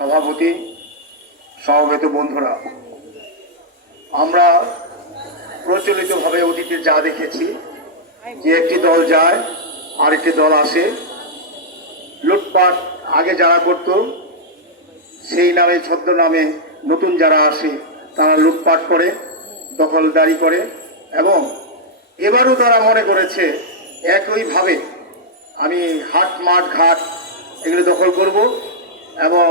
সভাপতি, সমবেত বন্ধুরা, আমরা প্রচলিতভাবে অতীতে যা দেখেছি যে একটি দল যায় আরেকটি দল আসে, লুটপাট আগে যারা করত সেই নামে ছদ্মনামে নতুন যারা আসে তারা লুটপাট করে, দখলদারি করে এবং এবারও তারা মনে করেছে একইভাবে আমি হাট মাঠ ঘাট এগুলো দখল করব এবং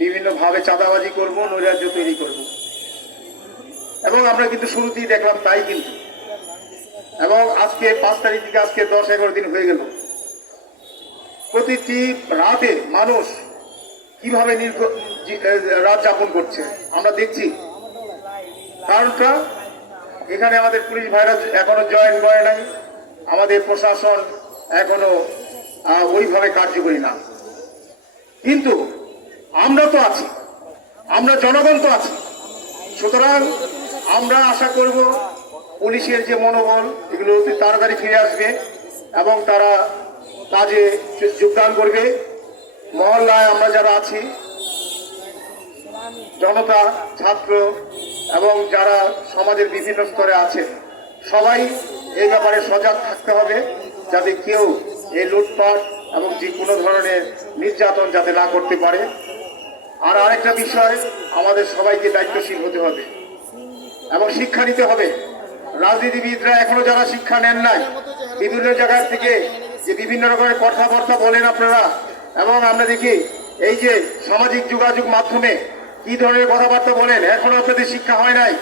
বিভিন্নভাবে চাঁদাবাজি করব, নৈরাজ্য তৈরি করব। এবং আমরা কিন্তু শুরুতেই দেখলাম তাই কিন্তু। এবং আজকে 5 তারিখ থেকে আজকে 10-11 দিন হয়ে গেল। প্রতিটি রাতে মানুষ কিভাবে রাত যাপন করছে আমরা দেখছি। কারণটা এখানে আমাদের পুলিশ ভাইরা এখনো জয়েন করে নাই, আমাদের প্রশাসন এখনো ওইভাবে কার্যকরী না। কিন্তু আমরা তো আছি, আমরা জনগণ তো আছি। সুতরাং আমরা আশা করব পুলিশের যে মনোবল এগুলো অতি তাড়াতাড়ি ফিরে আসবে এবং তারা কাজে যোগদান করবে। মহল্লায় আমরা যারা আছি, জনতা, ছাত্র এবং যারা সমাজের বিভিন্ন স্তরে আছে, সবাই এই ব্যাপারে সজাগ থাকতে হবে যাতে কেউ এই লুটপাট এবং যে কোনো ধরনের নির্যাতন যাতে না করতে পারে। আর আরেকটা বিষয়, আমাদের সবাইকে দায়িত্বশীল হতে হবে এবং শিক্ষা নিতে হবে। রাজনীতিবিদরা এখনো যারা শিক্ষা নেন নাই, বিভিন্ন জায়গা থেকে যে বিভিন্ন রকমের কথাবার্তা বলেন আপনারা, এবং আমরা দেখি এই যে সামাজিক যোগাযোগ মাধ্যমে কি ধরনের কথাবার্তা বলেন, এখনো আপনাদের শিক্ষা হয় নাই।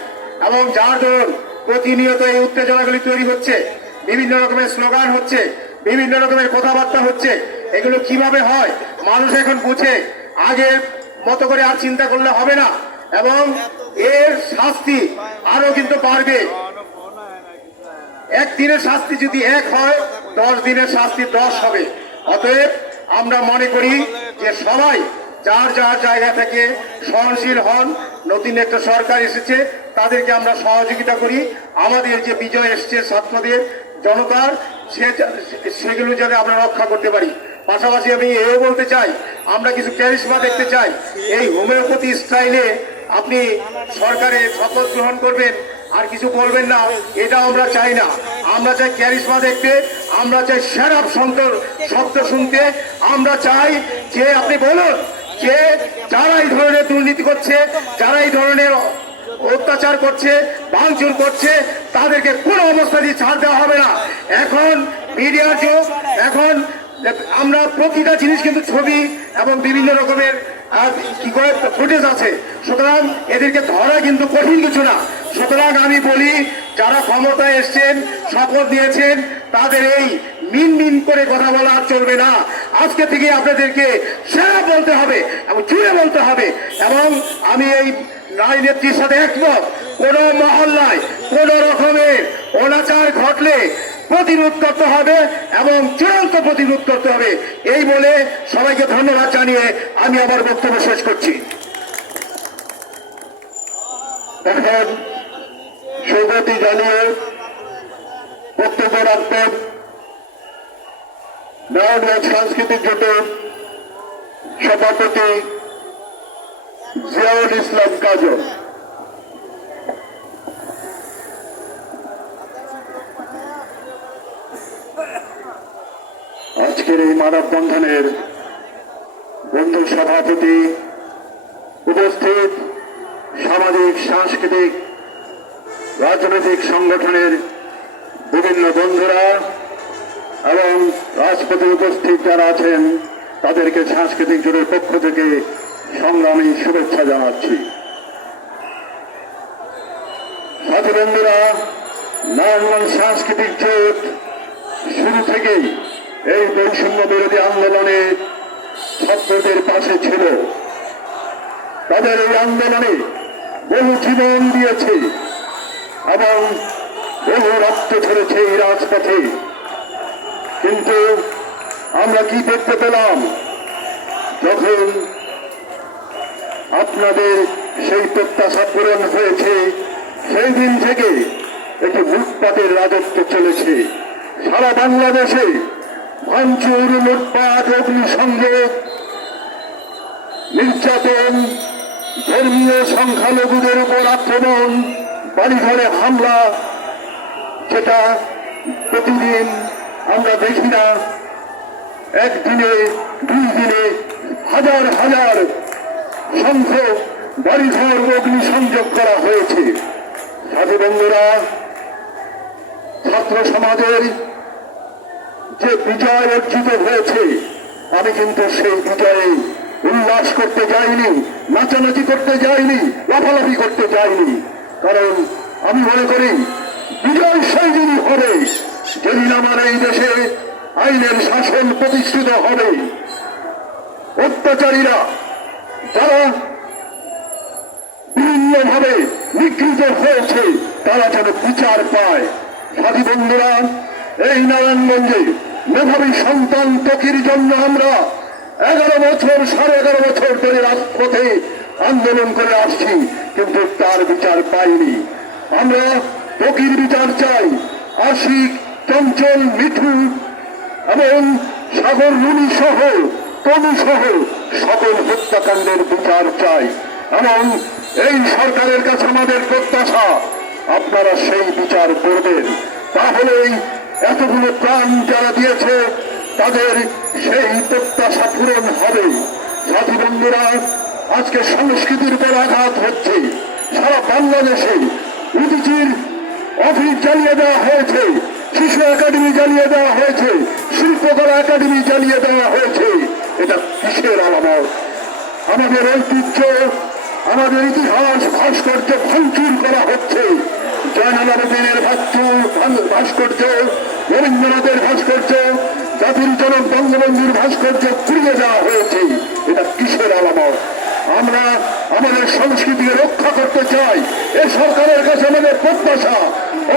এবং যার ধরুন প্রতিনিয়ত এই উত্তেজনাগুলি তৈরি হচ্ছে, বিভিন্ন রকমের স্লোগান হচ্ছে, বিভিন্ন রকমের কথাবার্তা হচ্ছে, এগুলো কিভাবে হয় মানুষ এখন বুঝে। আগের মতো করে আর চিন্তা করলে হবে না এবং এর শাস্তি আরো কিন্তু বাড়বে। একদিনের শাস্তি যদি 1 হয়, 10 দিনের শাস্তি 10 হবে। অতএব আমরা মনে করি যে সবাই যার যার জায়গা থেকে সহনশীল হন। নতুন একটা সরকার এসেছে, তাদেরকে আমরা সহযোগিতা করি। আমাদের যে বিজয় এসছে ছাত্রদের, জনতার, সেগুলো যাতে আমরা রক্ষা করতে পারি। পাশাপাশি আমি এও বলতে চাই, আমরা কিছু ক্যারিশমা দেখতে চাই। এই হোমিওপ্যাথি স্টাইলে আপনি সরকারে শপথ গ্রহণ করবেন আর কিছু বলবেন না, এটা আমরা চাই না। আমরা চাই ক্যারিশমা দেখতে, আমরা চাই সেরাপ শব্দ শুনতে। আমরা চাই যে আপনি বলুন যে যারা এই ধরনের দুর্নীতি করছে, যারা এই ধরনের অত্যাচার করছে, ভাঙচুর করছে, তাদেরকে কোনো অবস্থাতেই ছাড় দেওয়া হবে না। এখন মিডিয়ার যুগ, এখন আমরা প্রতিটা জিনিস কিন্তু ছবি এবং বিভিন্ন রকমের কি করে ফুটেজ আছে। সুতরাং এদেরকে ধরা কিন্তু কঠিন কিছু না। সুতরাং আমি বলি, যারা ক্ষমতায় এসছেন, শপথ নিয়েছেন, তাদের এই মিন করে কথা বলা আর চলবে না। আজকে থেকে আপনাদেরকে সেরা বলতে হবে এবং জুড়ে বলতে হবে। এবং আমি এই নারী নেত্রীর সাথে একমত, কোন মহল্লায় কোন রকমের অনাচার ঘটলে প্রতিরোধ করতে হবে এবং চূড়ান্ত প্রতিরোধ করতে হবে। এই বলে সবাইকে ধন্যবাদ জানিয়ে আমি আমার বক্তব্য শেষ করছি। এখন স্বীকৃতি জানিয়ে বক্তব্য রাখবেন নারায়ণগঞ্জ সাংস্কৃতিক জোটের সভাপতি জিয়াউল ইসলাম কাজল। আজকের এই মানববন্ধনের বন্ধু সভাপতি, উপস্থিত সামাজিক, সাংস্কৃতিক, রাজনৈতিক সংগঠনের বিভিন্ন বন্ধুরা এবং রাজপথে উপস্থিত যারা আছেন, তাদেরকে সাংস্কৃতিক জোটের পক্ষ থেকে সংগ্রামী শুভেচ্ছা জানাচ্ছি। সাথী বন্ধুরা, নারায়ণগঞ্জ সাংস্কৃতিক জোট শুরু থেকেই এই বৈষম্য বিরোধী আন্দোলনে ছাত্রদের পাশে ছিল। তাদের এই আন্দোলনে বহু জীবন দিয়েছে এবং বহু রক্ত ঝরেছে এই রাজপথে। কিন্তু আমরা কি দেখতে পেলাম, যখন আপনাদের সেই প্রত্যাশা পূরণ হয়েছে, সেই দিন থেকে একটি লুটপাটের রাজত্ব চলেছে। সারা বাংলাদেশে ভাঙচুর, লুটপাট, অগ্নিসংযোগ, নির্যাতন, ধর্মীয় সংখ্যালঘুদের উপর আক্রমণ, বাড়িঘরে হামলা, যেটা প্রতিদিন আমরা দেখি না, একদিনে 2 দিনে হাজার হাজার সংখ্যক বাড়িঘর অগ্নিসংযোগ করা হয়েছে। সাথী বন্ধুরা, ছাত্র সমাজের যে বিজয় অর্জিত হয়েছে, আমি কিন্তু সেই বিজয়ে উল্লাস করতে যাইনি, নাচানাচি করতে যাইনি, লাফালাফি করতে যাইনি। কারণ আমি মনে করি বিজয় সেই দিনই হবে যেদিন আমার এই দেশে আইনের শাসন প্রতিষ্ঠিত হবে। অত্যাচারীরা যারা বিভিন্নভাবে নিগৃহীত হয়েছে তারা যেন বিচার পায়। সাথী বন্ধুরা, এই নারায়ণগঞ্জে মেধাবী সন্তান ত্বকির জন্য আমরা 11 বছর 11.5 বছর ধরে রাজপথে আন্দোলন করে আসছি, কিন্তু তার বিচার পাইনি। আমরা ত্বকির বিচার চাই। আশিক, চঞ্চল, মিঠু এবং সাগর রুনি সহ তনু সহ সকল হত্যাকাণ্ডের বিচার চাই। এবং এই সরকারের কাছে আমাদের প্রত্যাশা আপনারা সেই বিচার করবেন, তাহলেই এতগুলো প্রাণ যারা দিয়েছে তাদের সেই প্রত্যাশা পূরণ হবে। সাথী বন্ধুরা, আজকে সংস্কৃতির উপর আঘাত হচ্ছে। সারা বাংলাদেশে উদীচীর অফিস জ্বালিয়ে দেওয়া হয়েছে, শিশু একাডেমি জ্বালিয়ে দেওয়া হয়েছে, শিল্পকলা একাডেমি জ্বালিয়ে দেওয়া হয়েছে। এটা কিসের আলামত? আমাদের ঐতিহ্য, আমাদের ইতিহাস ভাস্কর্য ভাঙচুর করা হচ্ছে। জয়নাল আবেদিনের ভাস্কর্য, রবীন্দ্রনাথের ভাস্কর্য, জাতির জনক বঙ্গবন্ধুর ভাস্কর্য পুড়িয়ে দেওয়া হয়েছে। এটা কিসের আলামত? আমরা আমাদের সংস্কৃতি রক্ষা করতে চাই। এই সরকারের কাছে আমাদের প্রত্যাশা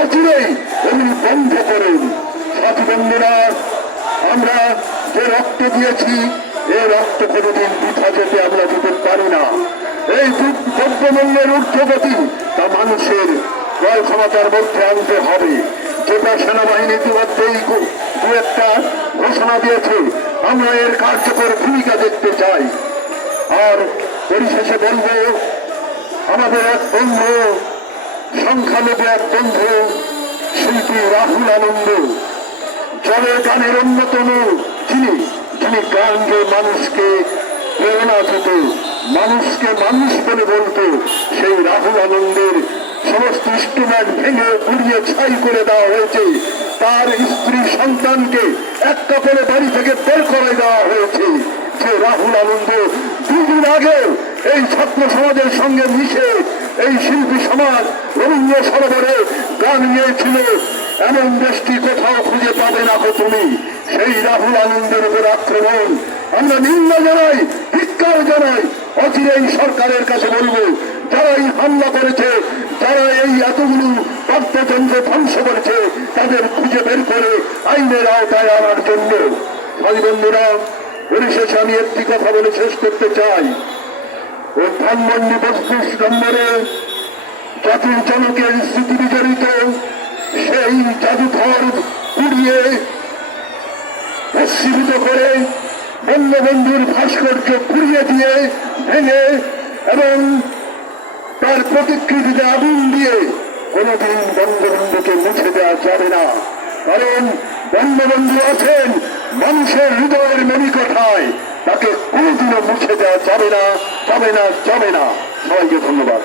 অচিরেই এগুলি বন্ধ করুন। সাথী বন্ধুরা, আমরা যে রক্ত দিয়েছি এই রক্ত কোনোদিন বৃথা যেতে আমরা দিতে পারি না। এই দ্রব্যমূল্যের ঊর্ধ্বগতি তা মানুষের ক্রয় ক্ষমতার মধ্যে আনতে হবে। যেটা সেনাবাহিনী ইতিমধ্যেই 2-1টা ঘোষণা দিয়েছে, আমরা এর কার্যকর ভূমিকা দেখতে চাই। আর পরিশেষে বলবো, আমাদের এক বন্ধু, সংখ্যালঘু এক বন্ধু শিল্পী রাহুল আনন্দ, জলের গানের অন্যতম যিনি গান গেয়ে মানুষকে প্রেরণা দিত, মানুষকে মানুষ বলে বলতো, সেই রাহুল আনন্দের সমস্ত ইনস্ট্রুমেন্ট ভেঙে পুড়িয়ে ছাই করে দেওয়া হয়েছে। তার স্ত্রী সন্তানকে এক কাপড়ে বাড়ি থেকে বের করে দেওয়া হয়েছে। যে রাহুল আনন্দ 2 দিন আগে এই ছাত্র সমাজের সঙ্গে মিশে এই শিল্পী সমাজ রবীন্দ্র সরোবরে গান গেয়েছিল, এমন দেশটি কোথাও খুঁজে পাবে না গো তুমি। সেই রাহুল আনন্দের উপর আক্রমণ আমরা নিন্দা জানাই, ধিক্কার জানাই। অচিরেই সরকারের কাছে বলবো, যারা এই হামলা করেছে, যারা এই এতগুলো বাদ্যযন্ত্র ধ্বংস করেছে, তাদের খুঁজে বের করে আইনের আওতায় আনার জন্য। ভাই বন্ধুরা, পরিশেষে আমি একটি কথা বলে শেষ করতে চাই। ওই ধানমন্ডি 32 নম্বরে জাতির জনকের স্মৃতি বিজড়িত সেই জাদুঘর পুড়িয়ে ভস্মীভূত করে, বঙ্গবন্ধুর ভাস্কর্য পুড়িয়ে দিয়ে ভেঙে এবং তার প্রতিকৃতিতে আগুন দিয়ে কোনদিন বঙ্গবন্ধুকে মুছে দেওয়া যাবে না। কারণ বঙ্গবন্ধু আছেন মানুষের হৃদয়ের মণিকোঠায়, তাকে কোনদিনও মুছে দেওয়া যাবে না, যাবে না, যাবে না। সবাইকে ধন্যবাদ।